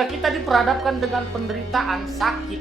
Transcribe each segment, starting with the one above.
Jika kita diperhadapkan dengan penderitaan, sakit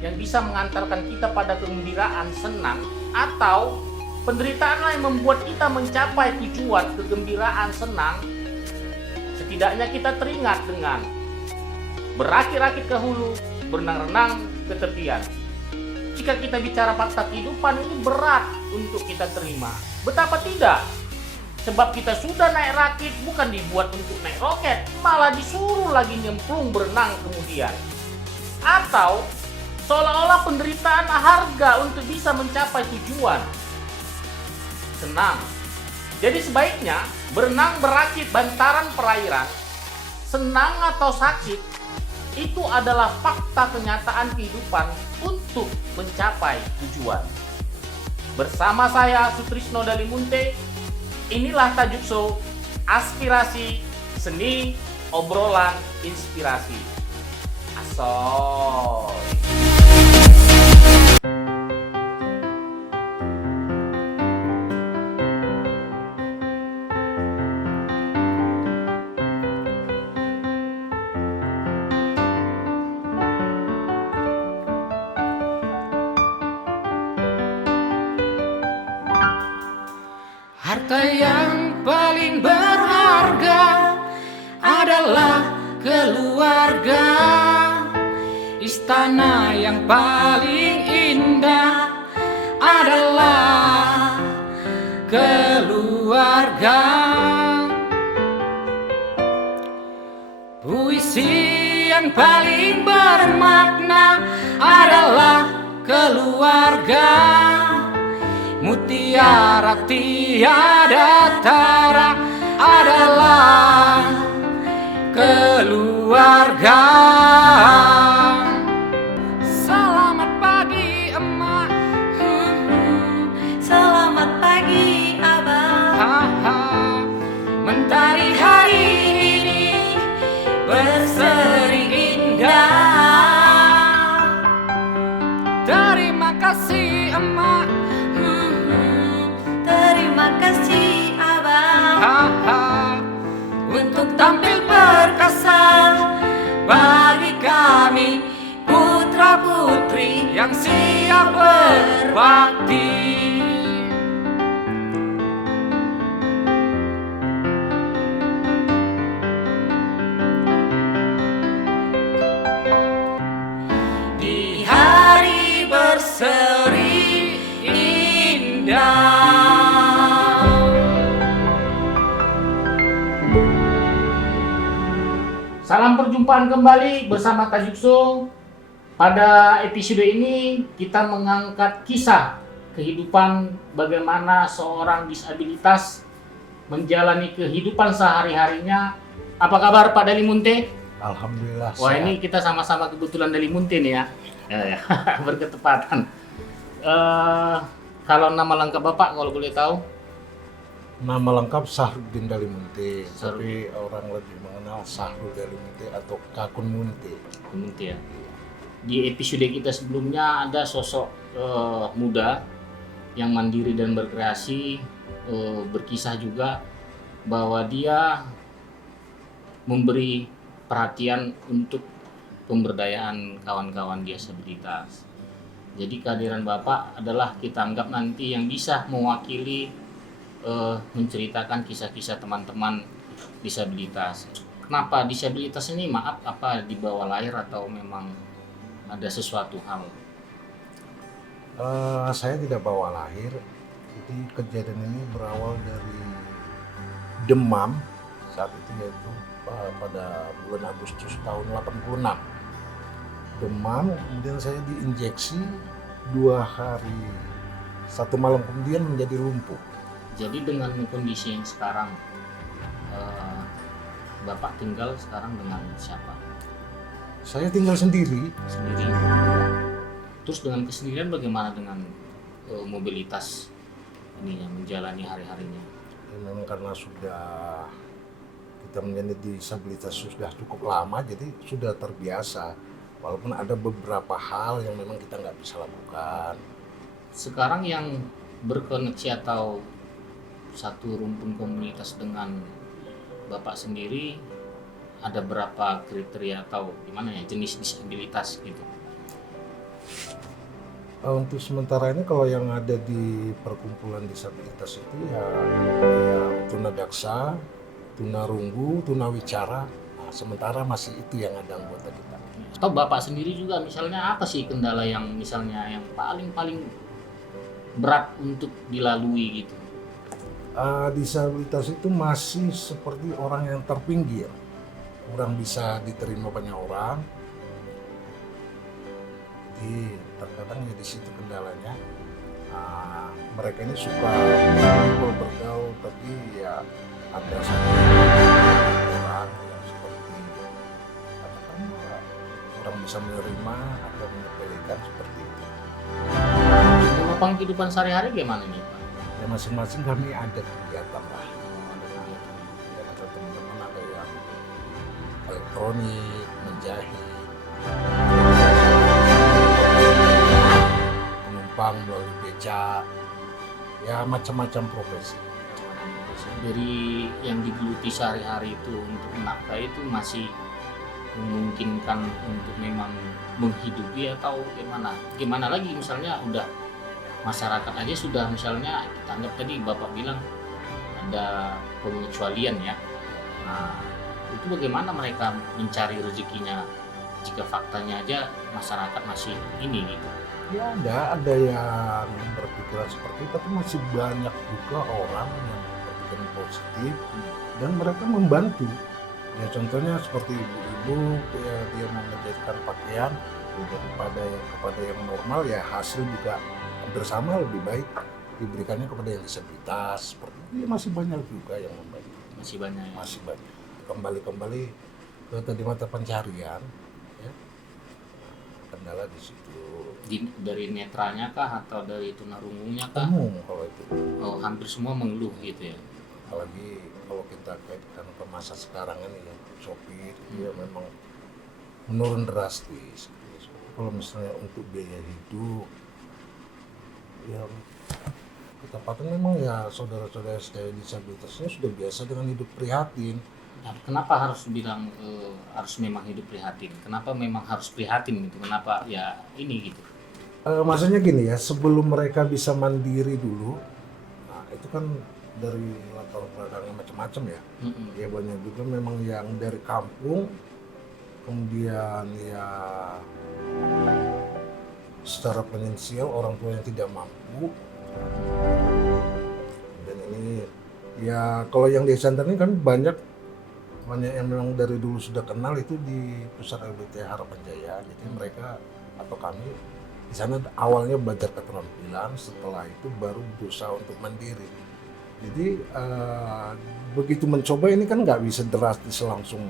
yang bisa mengantarkan kita pada kegembiraan, senang, atau penderitaan yang membuat kita mencapai tujuan, kegembiraan, senang, setidaknya kita teringat dengan berakit-rakit ke hulu, berenang-renang ke tepian. Jika kita bicara fakta kehidupan, ini berat untuk kita terima. Betapa tidak? Sebab kita sudah naik rakit, bukan dibuat untuk naik roket, malah disuruh lagi nyemplung berenang kemudian. Atau seolah-olah penderitaan harga untuk bisa mencapai tujuan. Senang. Jadi sebaiknya berenang berakit bantaran perairan, senang atau sakit, itu adalah fakta kenyataan kehidupan untuk mencapai tujuan. Bersama saya Sutrisno Dalimunte, inilah tajuk show Aspirasi Seni Obrolan Inspirasi. Asoy. Harta yang paling berharga adalah keluarga. Istana yang paling indah adalah keluarga. Puisi yang paling bermakna adalah keluarga. Mutiara tiada tara adalah keluarga. Selamat pagi emak, Selamat pagi abang. mentari hari ini berseri indah. Terima kasih emak, Terima kasih abang untuk tampil perkasa bagi kami putra putri yang siap berbakti. Di hari berseri indah. Salam perjumpaan kembali bersama Tajuk Show. Pada episode ini kita mengangkat kisah kehidupan bagaimana seorang disabilitas menjalani kehidupan sehari-harinya. Apa kabar Pak Dalimunte? Alhamdulillah. Wah, sehat. ini kita sama-sama kebetulan Dalimunte nih ya. Ya. Berketepatan. Kalau nama lengkap Bapak kalau boleh tahu? Nama lengkap Sahrudin Dalimunte, Sahrudin. tapi orang lebih mengenal Sahrul Dalimunte atau Kakun Munte. Dalimunte ya. Di episode kita sebelumnya ada sosok muda yang mandiri dan berkreasi, berkisah juga bahwa dia memberi perhatian untuk pemberdayaan kawan-kawan disabilitas. Jadi kehadiran Bapak adalah kita anggap nanti yang bisa mewakili menceritakan kisah-kisah teman-teman disabilitas. Kenapa disabilitas ini? Maaf, apa di bawah lahir atau memang ada sesuatu hal? Saya tidak bawa lahir, jadi kejadian ini berawal dari demam saat itu, yaitu pada bulan Agustus tahun 86. Demam, kemudian saya diinjeksi 2 hari, 1 malam kemudian menjadi lumpuh. Jadi dengan kondisi yang sekarang, Bapak tinggal sekarang dengan siapa? Saya tinggal sendiri. Sendiri. Terus dengan kesendirian bagaimana dengan mobilitas ini yang menjalani hari-harinya? Ya, memang karena sudah kita menjadi disabilitas sudah cukup lama, jadi sudah terbiasa. Walaupun ada beberapa hal yang memang kita nggak bisa lakukan. Sekarang yang berkoneksi atau satu rumpun komunitas dengan Bapak sendiri ada berapa kriteria atau gimana ya jenis disabilitas gitu? Untuk sementara ini kalau yang ada di perkumpulan disabilitas itu ya tunadaksa, tunarunggu, tunawicara. Nah, sementara masih itu yang ada anggota kita. Atau Bapak sendiri juga misalnya apa sih kendala yang misalnya yang paling berat untuk dilalui gitu? Disabilitas itu masih seperti orang yang terpinggir, kurang bisa diterima banyak orang. Jadi terkadang ya di situ kendalanya. Mereka ini suka bergaul, tapi ya ada satu orang yang seperti katakan kurang bisa menerima atau menyepelekan seperti itu. Menopang kehidupan sehari-hari gimana nih Pak? Ya masing-masing kami ada kegiatan lah. Ada teman-teman ada yang elektronik, menjahit, penumpang melalui beca, ya macam-macam profesi. Dari yang digeluti sehari-hari itu untuk menafkahi itu masih memungkinkan untuk memang menghidupi atau gimana? Gimana lagi misalnya udah masyarakat aja sudah misalnya kita anggap tadi Bapak bilang ada pengecualian ya. Nah, itu bagaimana mereka mencari rezekinya jika faktanya aja masyarakat masih ini gitu. Ya ada yang berpikiran seperti itu, tapi masih banyak juga orang yang berpikiran positif dan mereka membantu. Ya contohnya seperti ibu-ibu ya, dia mengerjakan pakaian ya, kepada yang normal ya hasil juga bersama lebih baik diberikannya kepada yang disabilitas seperti itu. Ya, masih banyak juga yang membantu. Masih banyak. Ya? Masih banyak. Kembali ke tadi mata pencarian ya. Kendala di situ. Dari netranya kah atau dari tunarungunya kah? Umum kalau itu. Oh, hampir semua mengeluh gitu ya. Apalagi kalau kita kaitkan ke masa sekarang ini ya, sopir dia memang menurun drastis. Kalau misalnya untuk biaya hidup, ya ketepatan memang ya saudara-saudara saya disabilitasnya sudah biasa dengan hidup prihatin. Nah, kenapa harus bilang harus memang hidup prihatin? Kenapa memang harus prihatin gitu? Kenapa ya ini gitu? Maksudnya gini ya, sebelum mereka bisa mandiri dulu, nah itu kan dari latar belakang macam-macam ya. Ya banyak juga memang yang dari kampung, kemudian ya secara finansial orang tua yang tidak mampu. Dan ini ya kalau yang di Santer ini kan banyak yang memang dari dulu sudah kenal itu di pusat LBT Harapan Jaya. Jadi mereka atau kami di sana awalnya belajar keterampilan, setelah itu baru berusaha untuk mandiri. Jadi begitu mencoba ini kan nggak bisa drastis langsung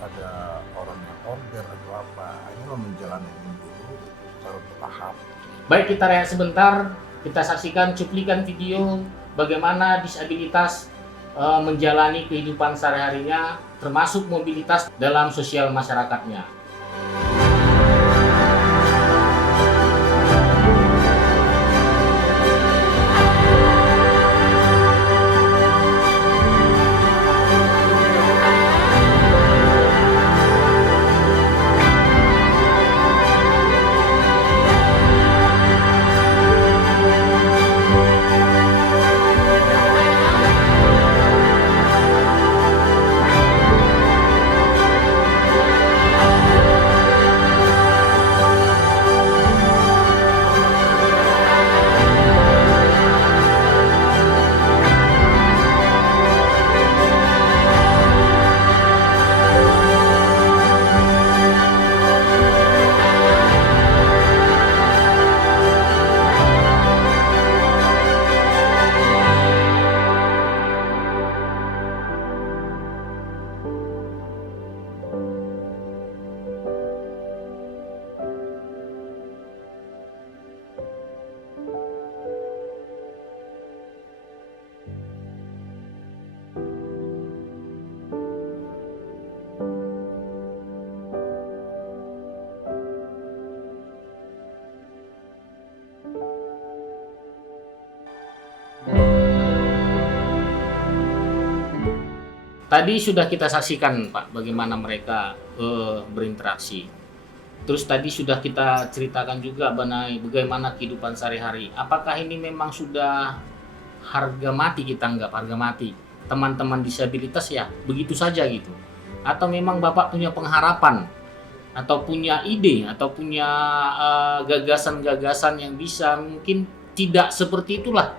ada orang yang order atau apa. Ini lo menjalani dulu secara bertahap. Baik, kita rehat sebentar. Kita saksikan cuplikan video bagaimana disabilitas menjalani kehidupan sehari-harinya, termasuk mobilitas dalam sosial masyarakatnya. Tadi sudah kita saksikan Pak bagaimana mereka berinteraksi. Terus tadi sudah kita ceritakan juga bagaimana kehidupan sehari-hari. Apakah ini memang sudah harga mati, kita anggap harga mati teman-teman disabilitas ya begitu saja gitu? Atau memang Bapak punya pengharapan atau punya ide atau punya gagasan-gagasan yang bisa mungkin tidak seperti itulah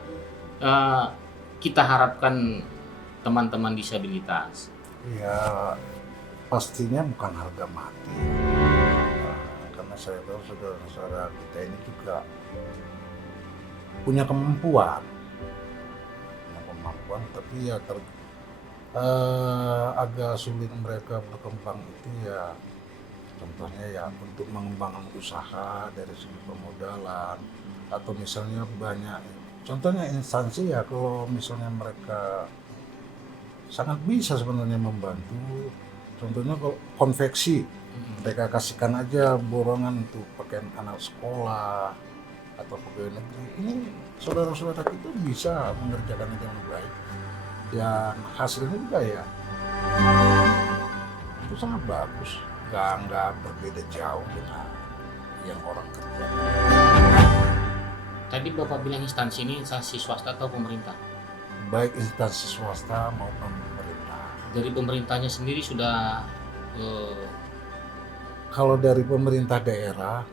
kita harapkan teman-teman disabilitas? Ya pastinya bukan harga mati. Karena saya tahu saudara-saudara kita ini juga punya kemampuan, tapi ya agak sulit mereka berkembang itu ya. Contohnya ya untuk mengembangkan usaha dari segi permodalan atau misalnya banyak. Contohnya instansi ya kalau misalnya mereka sangat bisa sebenarnya membantu. Contohnya kalau konveksi, mereka kasihkan aja borongan untuk pakaian anak sekolah atau pegawai negeri. Ini saudara-saudara kita bisa mengerjakan itu dengan baik dan hasilnya juga ya itu sangat bagus. Nggak berbeda jauh dengan yang orang kerja. Tadi Bapak bilang instansi ini instansi swasta atau pemerintah? Baik instansi swasta maupun pemerintah. Dari pemerintahnya sendiri sudah Kalau dari pemerintah daerah,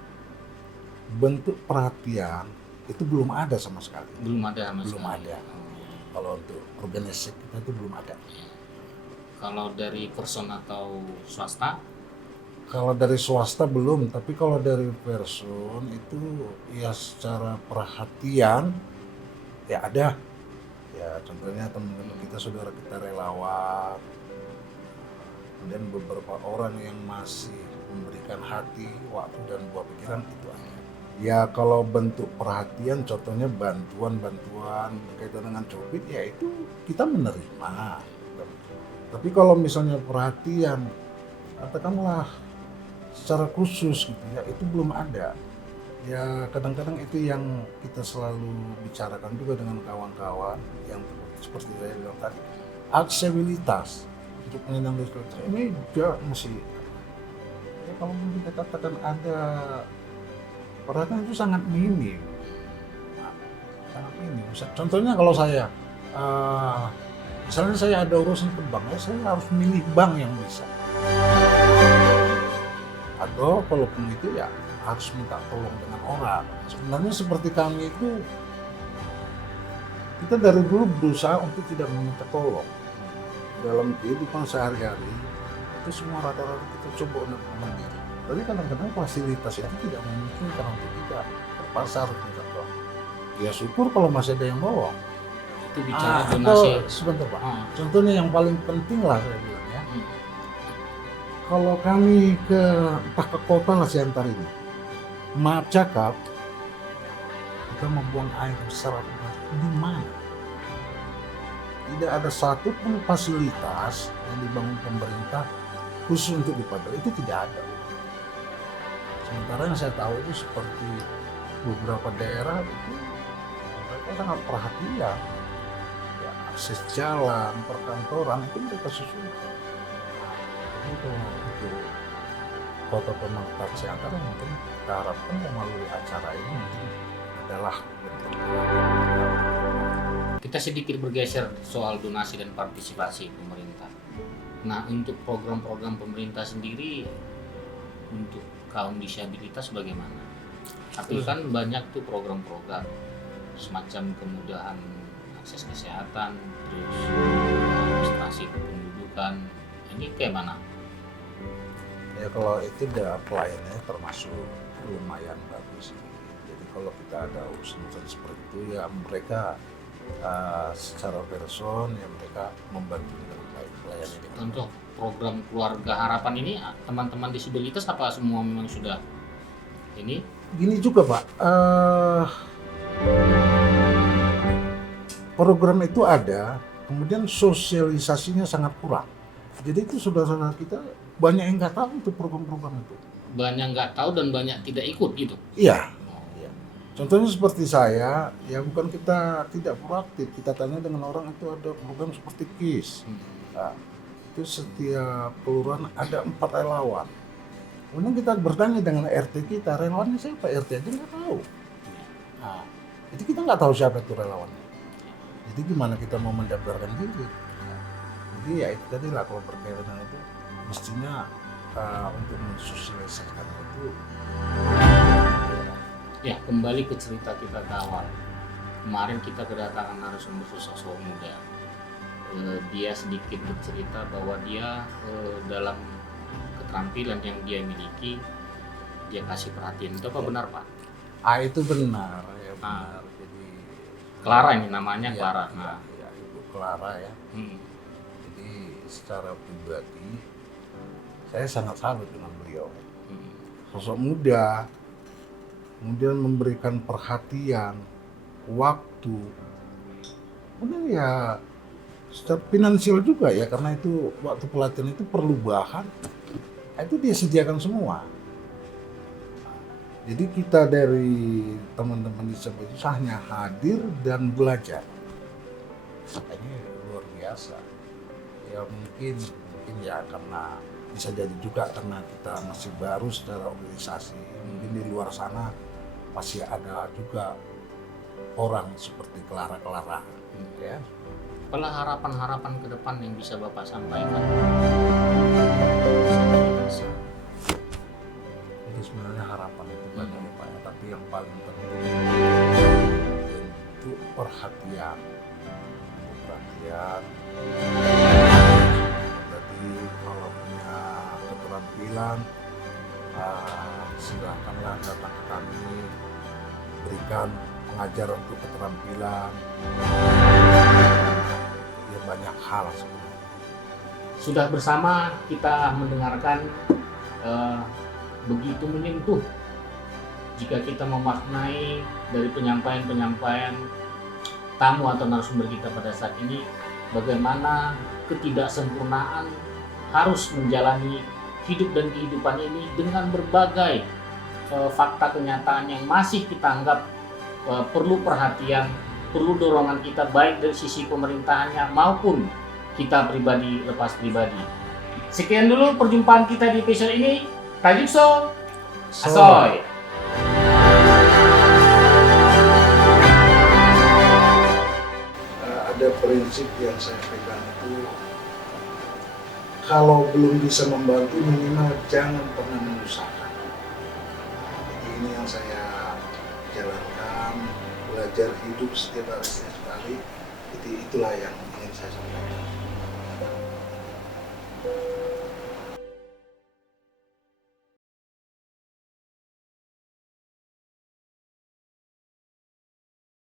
bentuk perhatian itu belum ada sama sekali. belum ada sama Belum sekali. ada. Kalau untuk organisasi kita itu belum ada. Kalau dari person atau swasta? Kalau dari swasta belum, tapi kalau dari person itu ya secara perhatian ya ada. Ya contohnya teman-teman kita, saudara kita relawan, dan beberapa orang yang masih memberikan hati, waktu dan buah pikiran itu ada. Ya kalau bentuk perhatian, contohnya bantuan-bantuan berkaitan dengan COVID ya itu kita menerima. Tapi kalau misalnya perhatian, katakanlah secara khusus gitu ya, itu belum ada. Ya kadang-kadang itu yang kita selalu bicarakan juga dengan kawan-kawan yang seperti saya bilang tadi, aksesibilitas untuk penyandang disabilitas ini juga mesti ya, kalau kita katakan ada perhatian itu sangat minim. Sangat minim. Contohnya kalau saya misalnya saya ada urusan ke bank, ya saya harus milih bank yang bisa. Atau kalaupun itu ya harus minta tolong dengan orang. Sebenarnya seperti kami itu, kita dari dulu berusaha untuk tidak meminta tolong. Dalam kehidupan sehari-hari, itu semua rata-rata kita coba untuk mandiri. Tapi kadang-kadang fasilitas itu tidak memungkinkan untuk kita terpaksa harus minta tolong. Ya syukur kalau masih ada yang nolong. Itu bicara donasi. Sebentar Pak. Contohnya yang paling penting lah saya bilang ya. Kalau kami entah ke kota lah Siantar ini, maaf cakap, kita membuang air besar di mana? Tidak ada satu pun fasilitas yang dibangun pemerintah khusus untuk di Padang, itu tidak ada. Sementara yang saya tahu itu seperti beberapa daerah itu mereka sangat perhatian, ya, akses jalan, perkantoran itu mereka susun. Itu untuk kota Pematang Siantar mungkin kita harapkan melalui acara ini mungkin adalah bentuk. Kita sedikit bergeser soal donasi dan partisipasi pemerintah. Nah, untuk program-program pemerintah sendiri untuk kaum disabilitas bagaimana? Tapi kan banyak tuh program-program semacam kemudahan akses kesehatan, terus administrasi kependudukan. Ini kayak mana? Ya kalau itu udah pelayanannya termasuk lumayan bagus. Jadi kalau kita ada urusan seperti itu ya mereka secara person ya mereka membantu dengan baik pelayanan. Contoh program keluarga harapan ini teman-teman disabilitas apa semua memang sudah ini? Gini juga Pak, program itu ada, kemudian sosialisasinya sangat kurang. Jadi itu saudara-saudara kita banyak yang nggak tahu itu program-program itu. Banyak nggak tahu dan banyak tidak ikut gitu. Iya. Contohnya seperti saya, ya bukan kita tidak proaktif, kita tanya dengan orang itu ada program seperti KIS. Nah, itu setiap kelurahan ada 4 relawan. Kemudian kita bertanya dengan RT kita, relawannya siapa? RT aja nggak tahu. Nah, jadi kita nggak tahu siapa itu relawannya. Jadi gimana kita mau mendaftarkan diri? Jadi ya itu tadi lah, kalau berkaitan dengan itu mestinya untuk mensosialisasikan itu. Ya, kembali ke cerita kita ke awal. Kemarin kita kedatangan narasumber sosok muda. Dia sedikit bercerita bahwa dia dalam keterampilan yang dia miliki, dia kasih perhatian. Itu apa benar, Pak? Itu benar, ya benar. Jadi Clara ini namanya, ya, Clara. Ya, Ibu Clara ya. Hmm. Jadi secara pribadi saya sangat salut dengan beliau. Sosok muda, kemudian memberikan perhatian, waktu, kemudian ya secara finansial juga ya, karena itu waktu pelatihan itu perlu bahan, itu dia sediakan semua. Jadi kita dari teman-teman disabilitas itu hanya hadir dan belajar. Ini luar biasa. Ya mungkin ya karena bisa jadi juga karena kita masih baru secara organisasi. Mungkin di luar sana masih ada juga orang seperti Clara ya. Apalah harapan-harapan ke depan yang bisa Bapak sampaikan? Jadi sebenarnya harapan itu banyak ya Pak, tapi yang paling penting itu perhatian. Jadi kalau punya keterampilan, silakanlah datang ke kami, berikan pengajaran untuk keterampilan. Ya banyak hal sebenarnya. Sudah bersama kita mendengarkan begitu menyentuh jika kita memaknai dari penyampaian tamu atau narasumber kita pada saat ini, bagaimana ketidaksempurnaan harus menjalani hidup dan kehidupan ini dengan berbagai fakta kenyataan yang masih kita anggap perlu perhatian, perlu dorongan kita baik dari sisi pemerintahannya maupun kita pribadi lepas pribadi. Sekian dulu perjumpaan kita di episode ini. Tajukso, asoy. Ada prinsip yang saya pegang itu, kalau belum bisa membantu minimal jangan pernah menyusahkan. Jadi ini yang saya jalankan, belajar hidup setiap harinya sekali. Jadi itulah yang ingin saya sampaikan.